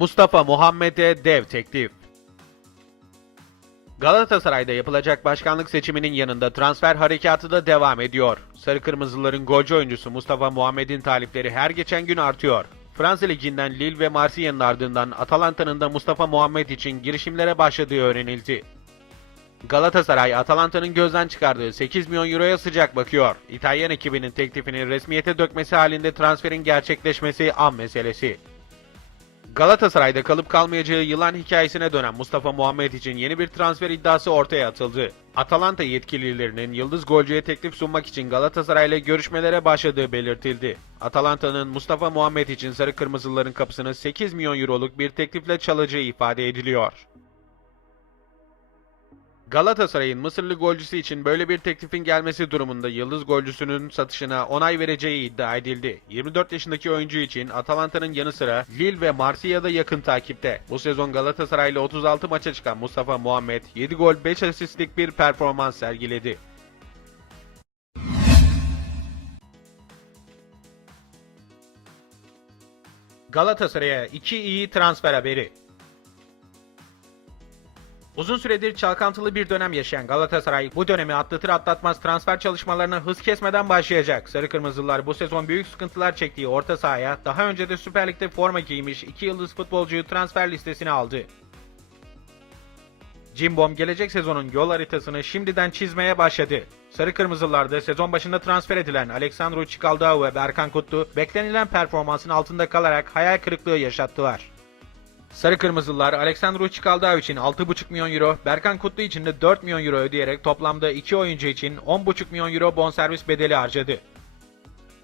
Mustafa Muhammed'e dev teklif. Galatasaray'da yapılacak başkanlık seçiminin yanında transfer harekatı da devam ediyor. Sarı Kırmızıların golcü oyuncusu Mustafa Muhammed'in talipleri her geçen gün artıyor. Fransa Ligi'nden Lille ve Marsilya'nın ardından Atalanta'nın da Mustafa Muhammed için girişimlere başladığı öğrenildi. Galatasaray, Atalanta'nın gözden çıkardığı 8 milyon euroya sıcak bakıyor. İtalyan ekibinin teklifini resmiyete dökmesi halinde transferin gerçekleşmesi an meselesi. Galatasaray'da kalıp kalmayacağı yılan hikayesine dönen Mustafa Muhammed için yeni bir transfer iddiası ortaya atıldı. Atalanta yetkililerinin yıldız golcüye teklif sunmak için Galatasaray ile görüşmelere başladığı belirtildi. Atalanta'nın Mustafa Muhammed için sarı kırmızıların kapısını 8 milyon euroluk bir teklifle çalacağı ifade ediliyor. Galatasaray'ın Mısırlı golcüsü için böyle bir teklifin gelmesi durumunda yıldız golcüsünün satışına onay vereceği iddia edildi. 24 yaşındaki oyuncu için Atalanta'nın yanı sıra Lille ve Marsilya'da yakın takipte. Bu sezon Galatasaray ile 36 maça çıkan Mustafa Muhammed 7 gol 5 asistlik bir performans sergiledi. Galatasaray'a iki iyi transfer haberi. Uzun süredir çalkantılı bir dönem yaşayan Galatasaray bu dönemi atlatır atlatmaz transfer çalışmalarına hız kesmeden başlayacak. Sarı Kırmızılar bu sezon büyük sıkıntılar çektiği orta sahaya daha önce de Süper Lig'de forma giymiş 2 yıldız futbolcuyu transfer listesine aldı. Cimbom gelecek sezonun yol haritasını şimdiden çizmeye başladı. Sarı Kırmızılarda sezon başında transfer edilen Aleksandru Çikaldao ve Berkan Kutlu beklenilen performansın altında kalarak hayal kırıklığı yaşattılar. Sarı Kırmızılar Aleksandru Çikaldao için 6,5 milyon euro, Berkan Kutlu için de 4 milyon euro ödeyerek toplamda iki oyuncu için 10,5 milyon euro bonservis bedeli harcadı.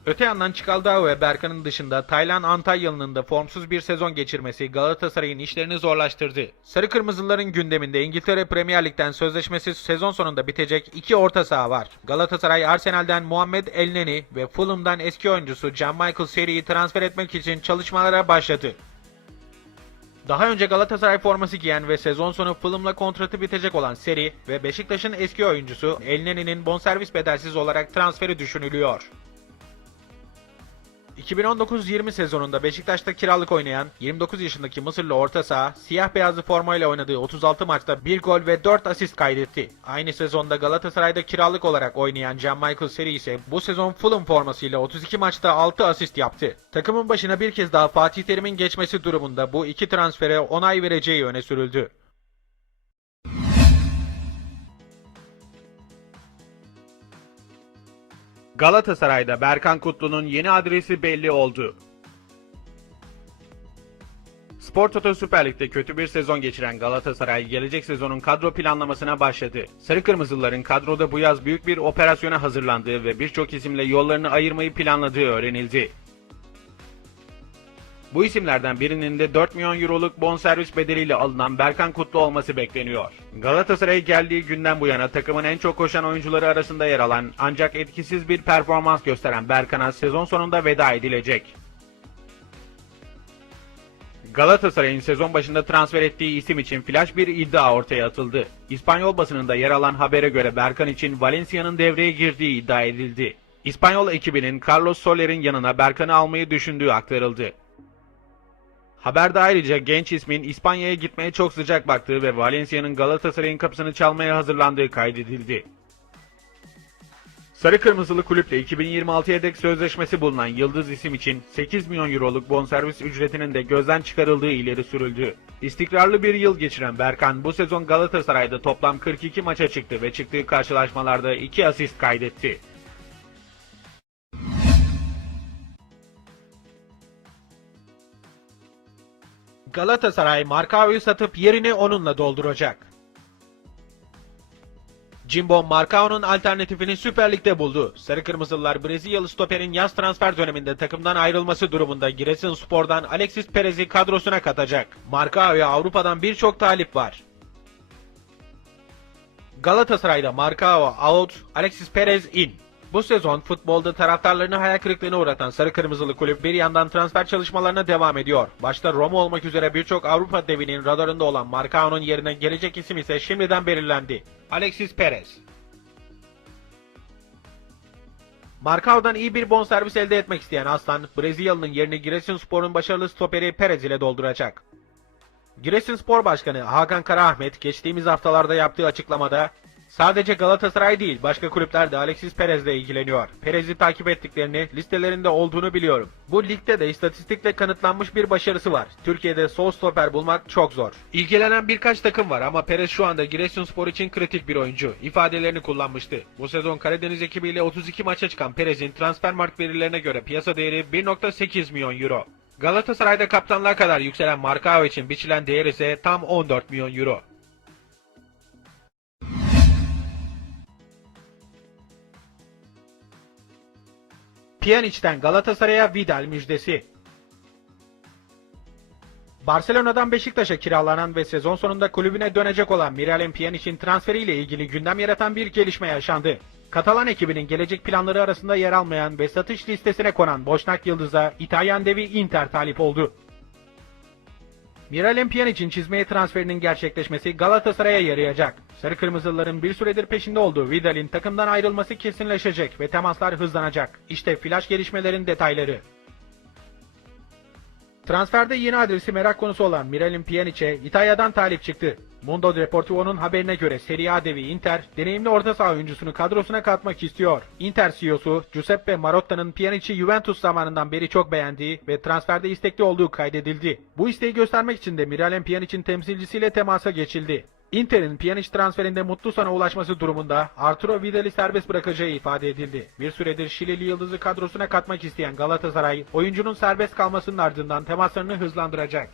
Öte yandan Çikaldao ve Berkan'ın dışında Taylan Antalyalı'nın da formsuz bir sezon geçirmesi Galatasaray'ın işlerini zorlaştırdı. Sarı Kırmızıların gündeminde İngiltere Premier Lig'den sözleşmesi sezon sonunda bitecek iki orta saha var. Galatasaray Arsenal'den Muhammed Elneny ve Fulham'dan eski oyuncusu Jean-Michel Seri'yi transfer etmek için çalışmalara başladı. Daha önce Galatasaray forması giyen ve sezon sonu Fulham'la kontratı bitecek olan Seri ve Beşiktaş'ın eski oyuncusu Elneny'nin bonservis bedelsiz olarak transferi düşünülüyor. 2019-20 sezonunda Beşiktaş'ta kiralık oynayan 29 yaşındaki Mısırlı orta saha siyah beyazlı formayla oynadığı 36 maçta 1 gol ve 4 asist kaydetti. Aynı sezonda Galatasaray'da kiralık olarak oynayan Jean-Michel Seri ise bu sezon Fulham formasıyla 32 maçta 6 asist yaptı. Takımın başına bir kez daha Fatih Terim'in geçmesi durumunda bu iki transfere onay vereceği öne sürüldü. Galatasaray'da Berkan Kutlu'nun yeni adresi belli oldu. Spor Toto Süper Lig'de kötü bir sezon geçiren Galatasaray gelecek sezonun kadro planlamasına başladı. Sarı Kırmızıların kadroda bu yaz büyük bir operasyona hazırlandığı ve birçok isimle yollarını ayırmayı planladığı öğrenildi. Bu isimlerden birinin de 4 milyon euroluk bonservis bedeliyle alınan Berkan Kutlu olması bekleniyor. Galatasaray geldiği günden bu yana takımın en çok koşan oyuncuları arasında yer alan ancak etkisiz bir performans gösteren Berkan'a sezon sonunda veda edilecek. Galatasaray'ın sezon başında transfer ettiği isim için flash bir iddia ortaya atıldı. İspanyol basınında yer alan habere göre Berkan için Valencia'nın devreye girdiği iddia edildi. İspanyol ekibinin Carlos Soler'in yanına Berkan'ı almayı düşündüğü aktarıldı. Haberde ayrıca genç ismin İspanya'ya gitmeye çok sıcak baktığı ve Valencia'nın Galatasaray'ın kapısını çalmaya hazırlandığı kaydedildi. Sarı Kırmızılı kulüple 2026'ya dek sözleşmesi bulunan Yıldız isim için 8 milyon euroluk bonservis ücretinin de gözden çıkarıldığı ileri sürüldü. İstikrarlı bir yıl geçiren Berkan bu sezon Galatasaray'da toplam 42 maça çıktı ve çıktığı karşılaşmalarda 2 asist kaydetti. Galatasaray Markao'yu satıp yerini onunla dolduracak. Cimbom Markao'nun alternatifini Süper Lig'de buldu. Sarı Kırmızılılar Brezilyalı stoperin yaz transfer döneminde takımdan ayrılması durumunda Giresunspor'dan Alexis Perez'i kadrosuna katacak. Markao'ya Avrupa'dan birçok talip var. Galatasaray'da Marcao out, Alexis Perez in. Bu sezon futbolda taraftarlarını hayal kırıklığına uğratan Sarı Kırmızılı kulüp bir yandan transfer çalışmalarına devam ediyor. Başta Roma olmak üzere birçok Avrupa devinin radarında olan Marcao'nun yerine gelecek isim ise şimdiden belirlendi. Alexis Perez. Marcao'dan iyi bir bonservis elde etmek isteyen Aslan, Brezilyalı'nın yerini Giresunspor'un başarılı stoperi Perez ile dolduracak. Giresunspor Başkanı Hakan Karaahmet geçtiğimiz haftalarda yaptığı açıklamada sadece Galatasaray değil başka kulüpler de Alexis Perez'le ilgileniyor. Perez'i takip ettiklerini, listelerinde olduğunu biliyorum. Bu ligde de istatistikle kanıtlanmış bir başarısı var. Türkiye'de sol stoper bulmak çok zor. İlgilenen birkaç takım var ama Perez şu anda Giresunspor için kritik bir oyuncu. ifadelerini kullanmıştı. Bu sezon Karadeniz ekibiyle 32 maça çıkan Perez'in Transfermarkt verilerine göre piyasa değeri 1.8 milyon euro. Galatasaray'da kaptanlığa kadar yükselen Markao için biçilen değer ise tam 14 milyon euro. Pjanic'ten Galatasaray'a Vidal müjdesi. Barcelona'dan Beşiktaş'a kiralanan ve sezon sonunda kulübüne dönecek olan Miralem Pjanic'in transferiyle ilgili gündem yaratan bir gelişme yaşandı. Katalan ekibinin gelecek planları arasında yer almayan ve satış listesine konan Boşnak Yıldız'a İtalyan devi Inter talip oldu. Miralem Pjanic'in çizmeye transferinin gerçekleşmesi Galatasaray'a yarayacak. Sarı Kırmızılıların bir süredir peşinde olduğu Vidal'in takımdan ayrılması kesinleşecek ve temaslar hızlanacak. İşte flash gelişmelerin detayları. Transferde yeni adresi merak konusu olan Miralem Pjanic'e İtalya'dan talip çıktı. Mundo Deportivo'nun haberine göre Serie A devi Inter, deneyimli orta saha oyuncusunu kadrosuna katmak istiyor. Inter CEO'su Giuseppe Marotta'nın Pjanic'i Juventus zamanından beri çok beğendiği ve transferde istekli olduğu kaydedildi. Bu isteği göstermek için de Miralem Pjanic'in temsilcisiyle temasa geçildi. Inter'in Pjanic transferinde mutlu sona ulaşması durumunda Arturo Vidal'i serbest bırakacağı ifade edildi. Bir süredir Şileli Yıldız'ı kadrosuna katmak isteyen Galatasaray, oyuncunun serbest kalmasının ardından temaslarını hızlandıracak.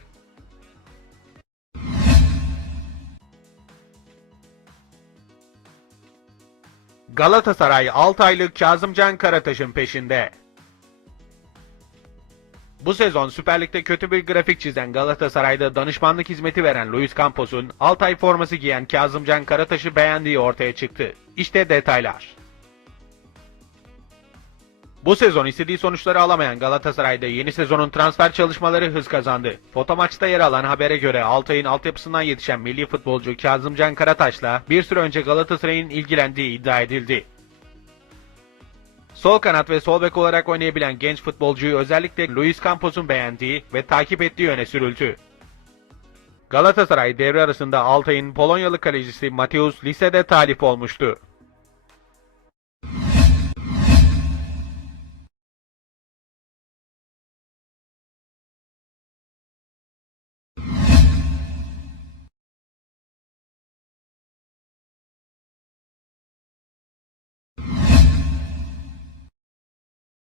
Galatasaray 6 aylık Kazımcan Karataş'ın peşinde. Bu sezon Süper Lig'de kötü bir grafik çizen Galatasaray'da danışmanlık hizmeti veren Luis Campos'un Altay forması giyen Kazımcan Karataş'ı beğendiği ortaya çıktı. İşte detaylar. Bu sezon istediği sonuçları alamayan Galatasaray'da yeni sezonun transfer çalışmaları hız kazandı. Foto maçta yer alan habere göre Altay'ın altyapısından yetişen milli futbolcu Kazımcan Karataş'la bir süre önce Galatasaray'ın ilgilendiği iddia edildi. Sol kanat ve sol bek olarak oynayabilen genç futbolcuyu özellikle Luis Campos'un beğendiği ve takip ettiği öne sürüldü. Galatasaray devre arasında Altay'ın Polonyalı kalecisi Mateus Lise'de talip olmuştu.